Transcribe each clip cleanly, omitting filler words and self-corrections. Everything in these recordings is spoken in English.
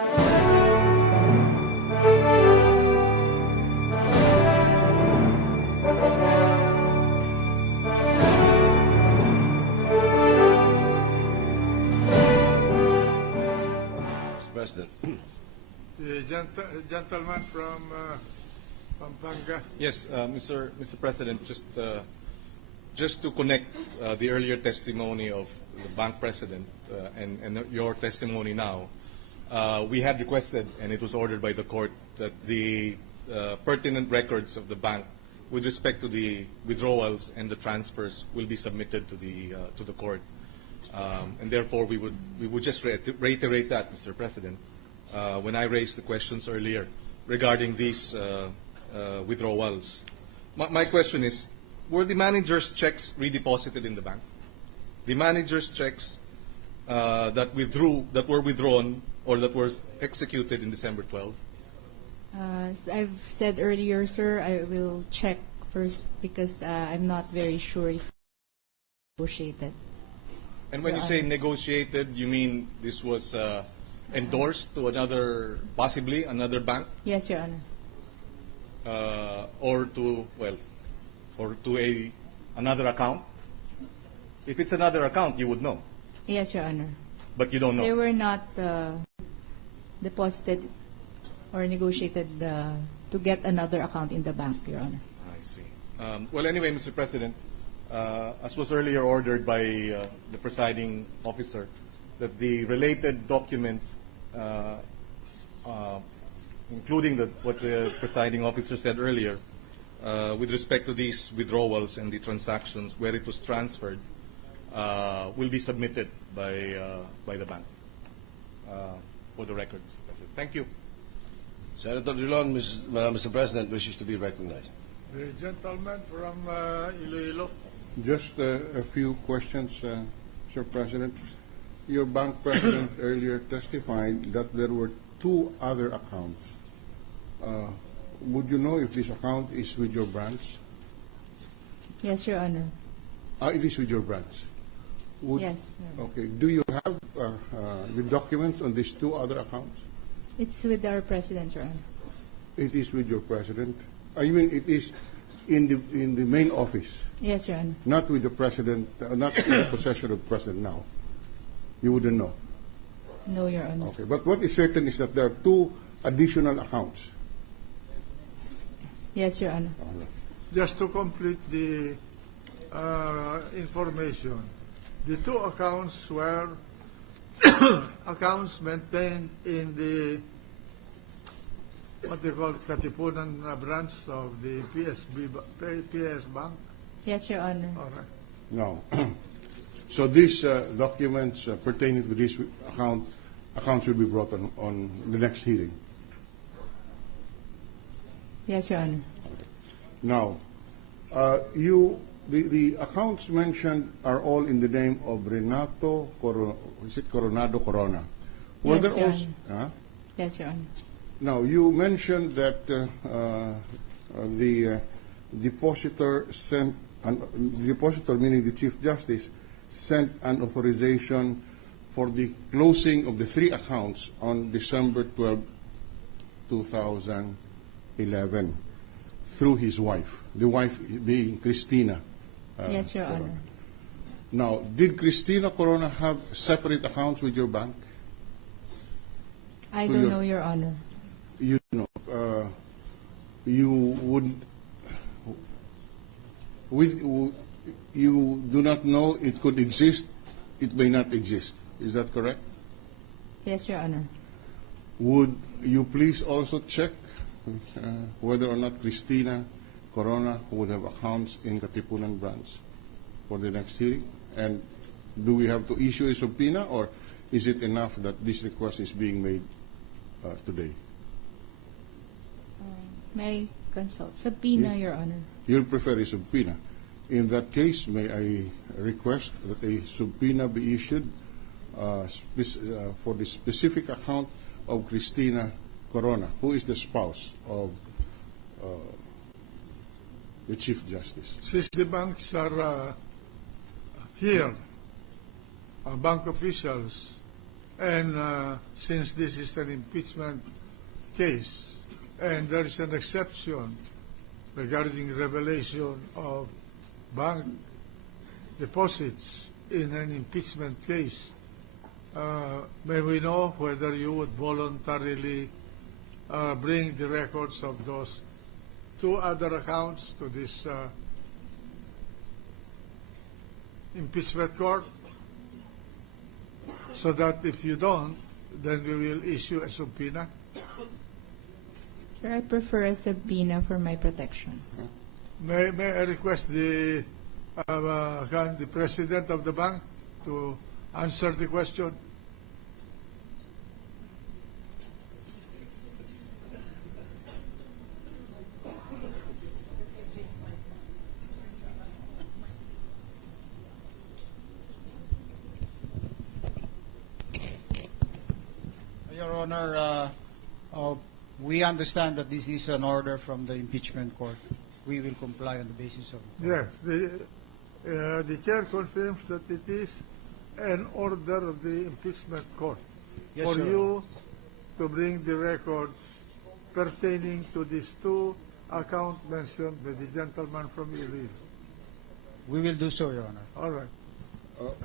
Mr. President. The gentleman from Pampanga. Yes, Mr. President, just to connect the earlier testimony of the bank president and your testimony now, we had requested, and it was ordered by the court, that the pertinent records of the bank with respect to the withdrawals and the transfers will be submitted to the court. And therefore, we would just reiterate that, Mr. President, when I raised the questions earlier regarding these withdrawals. My question is, were the manager's checks redeposited in the bank? The manager's checks that were withdrawn or that were executed in December 12? As I've said earlier, sir, I will check first because I'm not very sure if negotiated. And when you say negotiated, you mean this was endorsed to possibly another bank? Yes, Your Honor. Or to another account? If it's another account, you would know. Yes, Your Honor. But you don't know. They were not deposited or negotiated to get another account in the bank, Your Honor. I see. Well, anyway, Mr. President, as was earlier ordered by the presiding officer, that the related documents, including what the presiding officer said earlier, with respect to these withdrawals and the transactions where it was transferred, will be submitted by the bank for the record, Mr. President. Thank you. Senator Drilon, Mr. President, wishes to be recognized. The gentleman from Iloilo. Just a few questions, Sir President. Your bank president earlier testified that there were 2 other accounts. Would you know if this account is with your branch? Yes, Your Honor. It is with your branch? Yes. Okay. Do you have the documents on these 2 other accounts? It's with our president, Your Honor. It is with your president? I mean, it is in the main office? Yes, Your Honor. Not with the president, not in the possession of the president now? You wouldn't know? No, Your Honor. Okay. But what is certain is that there are 2 additional accounts. Yes, Your Honor. Just to complete the information, the 2 accounts were accounts maintained in the what they call Katipunan branch of the PS Bank. Yes, Your Honor. All right. No. So these documents pertaining to this accounts will be brought on the next hearing. Yes, Your Honor. Now, the accounts mentioned are all in the name of Renato Coronado Corona. Were Yes, there Your also? Honor. Yes, Your Honor. Now, you mentioned that the depositor sent, the depositor, meaning the Chief Justice, sent an authorization for the closing of the 3 accounts on December 12, 2011, through his wife, the wife being Cristina. Yes, Your Corona. Honor. Now, did Cristina Corona have separate accounts with your bank? I don't know, Your Honor. You know, you do not know it could exist, it may not exist. Is that correct? Yes, Your Honor. Would you please also check whether or not Cristina Corona would have accounts in Katipunan branch for the next hearing? And do we have to issue a subpoena, or is it enough that this request is being made today? May I consult? Subpoena, Your Honor. You'll prefer a subpoena. In that case, may I request that a subpoena be issued for the specific account of Cristina Corona, who is the spouse of the Chief Justice. Since the banks are here, bank officials, And since this is an impeachment case, and there is an exception regarding revelation of bank deposits in an impeachment case, may we know whether you would voluntarily bring the records of those two other accounts to this impeachment court, so that if you don't, then we will issue a subpoena? Sir, I prefer a subpoena for my protection. May I request the president of the bank to answer the question? Your Honor, we understand that this is an order from the impeachment court. We will comply on the basis of it. Yes, the chair confirms that it is an order of the impeachment court Yes, for Your you to bring the records pertaining to these two accounts mentioned by the gentleman from Iloilo. We will do so, Your Honor. All right.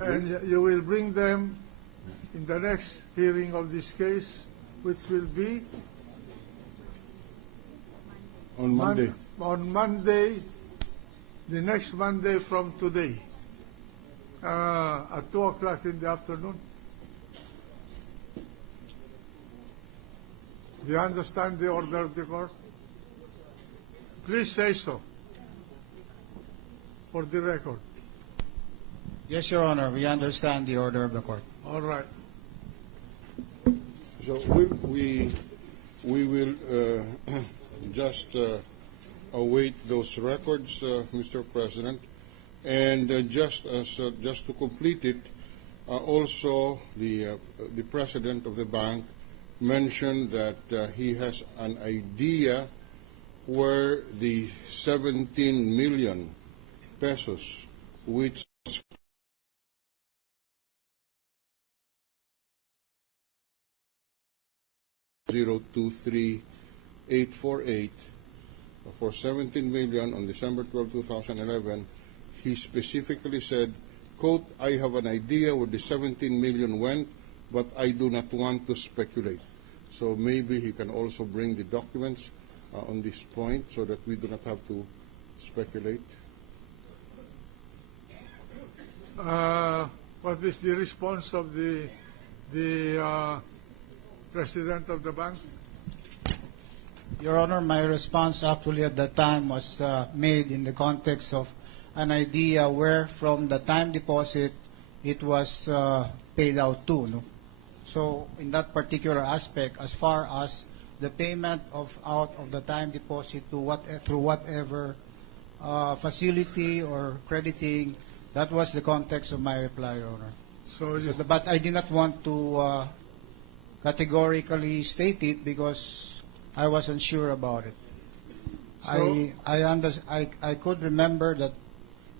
And you will bring them in the next hearing of this case, which will be On Monday. on Monday, the next Monday from today, at 2 o'clock in the afternoon. Do you understand the order of the court? Please say so for the record. Yes, Your Honor, we understand the order of the court. All right. So we will just await those records, Mr. President, and just to complete it, also the president of the bank mentioned that he has an idea where the 17 million pesos, which $023,848 for 17 million on December 12, 2011, he specifically said, quote, "I have an idea where the 17 million went, but I do not want to speculate." So maybe he can also bring the documents on this point so that we do not have to speculate. What is the response of the president of the bank? Your Honor, my response actually at that time was made in the context of an idea where from the time deposit it was paid out to. No? So in that particular aspect, as far as the payment out of the time deposit to through whatever facility or crediting, that was the context of my reply, Your Honor. But I did not want to categorically state it because I wasn't sure about it. So I could remember that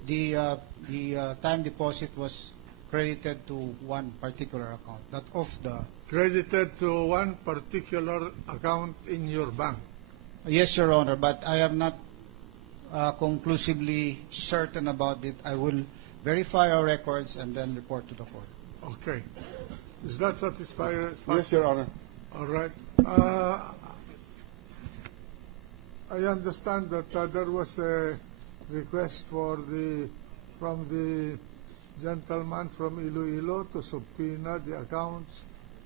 the time deposit was credited to one particular account, that of the... credited to one particular account in your bank. Yes, Your Honor, but I am not conclusively certain about it. I will verify our records and then report to the court. Okay. Is that satisfactory? Yes, Your Honor. All right. I understand that there was a request from the gentleman from Iloilo to subpoena the accounts,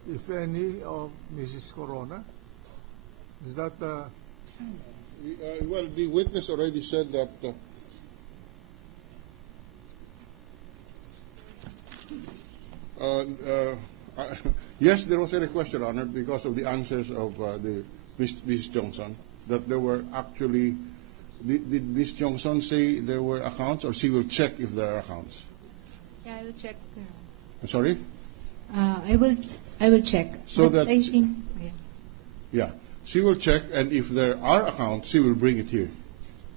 if any, of Mrs. Corona. Is that... Well, the witness already said that yes, there was a request, Your Honor, because of the answers of the Ms. Johnson, that there were actually... Did Ms. Johnson say there were accounts, or she will check if there are accounts? Yeah, I will check. Sorry? I will check. So But that... I think, Yeah. She will check, and if there are accounts, she will bring it here,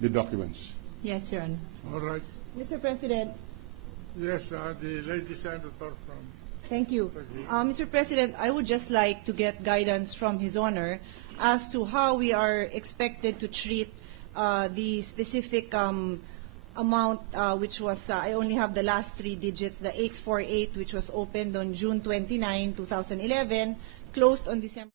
the documents. yes, Your Honor. All right. Mr. President, Yes, the lady senator from... Thank you. Mr. President, I would just like to get guidance from His Honor as to how we are expected to treat the specific amount which was, I only have the last three digits, the 848, which was opened on June 29, 2011, closed on December